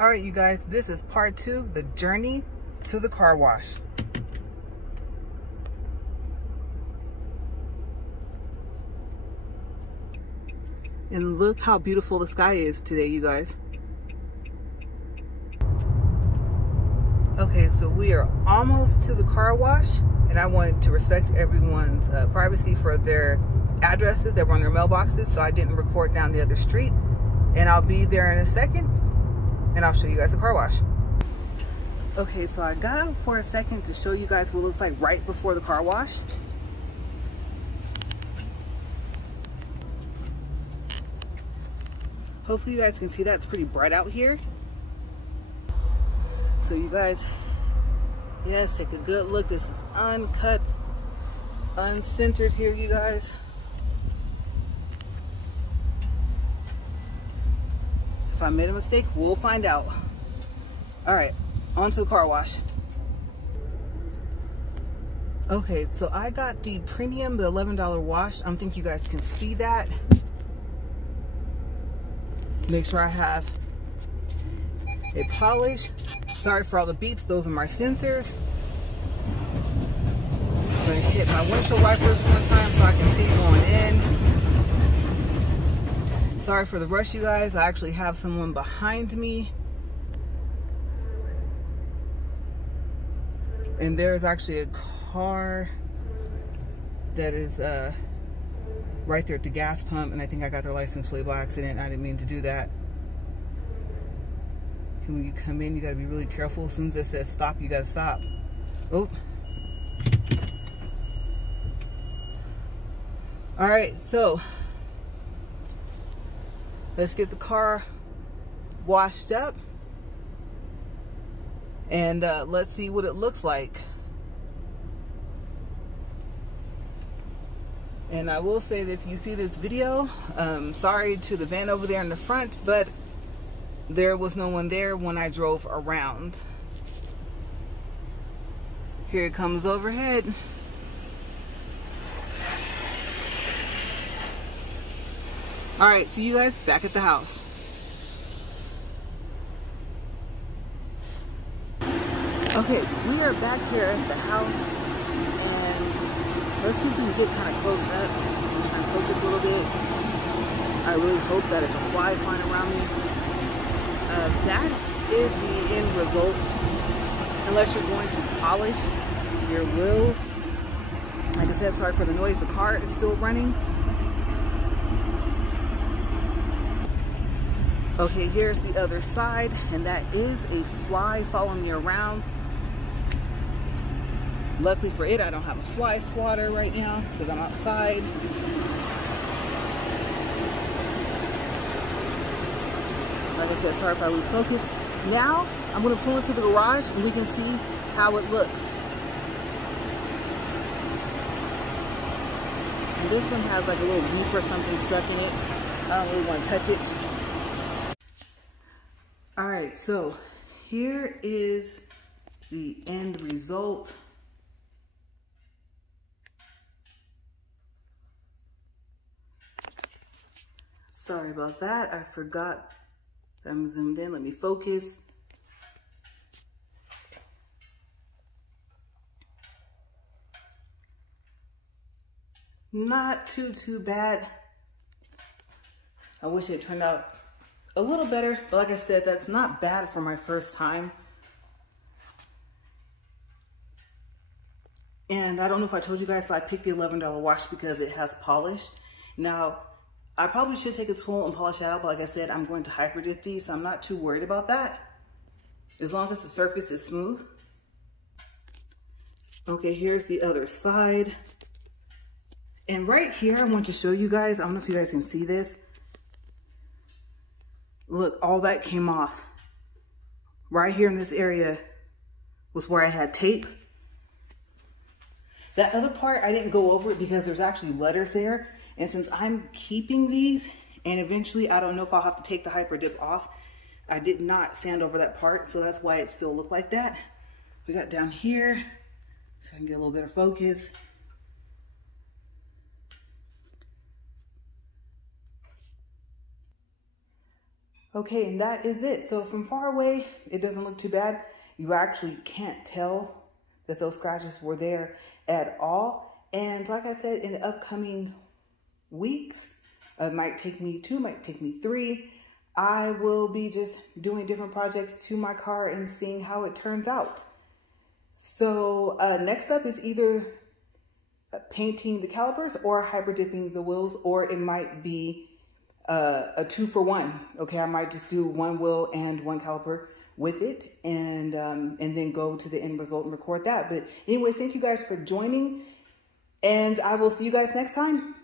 All right, you guys, this is part 2, the journey to the car wash. And look how beautiful the sky is today, you guys. Okay, so we are almost to the car wash, and I wanted to respect everyone's privacy for their addresses that were on their mailboxes, so I didn't record down the other street. And I'll be there in a second, and I'll show you guys the car wash. Okay, so I got out for a second to show you guys what it looks like right before the car wash. Hopefully you guys can see that. It's pretty bright out here. So you guys, yes, take a good look. This is uncut, uncensored here, you guys. If I made a mistake, we'll find out. All right, on to the car wash. Okay, so I got the premium, the $11 wash. I don't think you guys can see that. Make sure I have it polished. Sorry for all the beeps, those are my sensors. I'm gonna hit my windshield wipers one time so I can see going in. Sorry for the rush, you guys. I actually have someone behind me. And there's actually a car that is right there at the gas pump, and I think I got their license plate by accident. I didn't mean to do that. And when you come in, you gotta be really careful. As soon as it says stop, you gotta stop. Oh. All right, so let's get the car washed up, and let's see what it looks like. And I will say that if you see this video, sorry to the van over there in the front, but there was no one there when I drove around. Here it comes overhead. All right, see you guys back at the house. Okay, we are back here at the house, and let's see if we can get kind of close up. Just kind of focus a little bit. I really hope that it's a fly flying around me. That is the end result, unless you're going to polish your wheels. Like I said, sorry for the noise. The car is still running. Okay, here's the other side, and that is a fly following me around. Luckily for it, I don't have a fly swatter right now because I'm outside. Like I said, sorry if I lose focus. Now, I'm gonna pull into the garage and we can see how it looks. And this one has like a little leaf or something stuck in it. I don't really want to touch it. All right, so here is the end result. Sorry about that. I forgot. I'm zoomed in. Let me focus. Not too bad. I wish it turned out a little better, but like I said, that's not bad for my first time. And I don't know if I told you guys, but I picked the $11 wash because it has polish. Now, I probably should take a tool and polish it out, but like I said, I'm going to hyper dip these, so I'm not too worried about that, as long as the surface is smooth. Okay, here's the other side. And right here, I want to show you guys, I don't know if you guys can see this. Look, all that came off. Right here in this area was where I had tape. That other part, I didn't go over it because there's actually letters there. And since I'm keeping these, and eventually I don't know if I'll have to take the hyper dip off, I did not sand over that part, so that's why it still looked like that. We got down here, so I can get a little bit of focus. Okay, and that is it. So from far away, it doesn't look too bad. You actually can't tell that those scratches were there at all. And like I said, in the upcoming weeks, it might take me 2, might take me 3. I will be just doing different projects to my car and seeing how it turns out. So next up is either painting the calipers or hyper dipping the wheels, or it might be a 2-for-1. Okay, I might just do 1 wheel and 1 caliper with it, and then go to the end result and record that. But anyways, thank you guys for joining, and I will see you guys next time.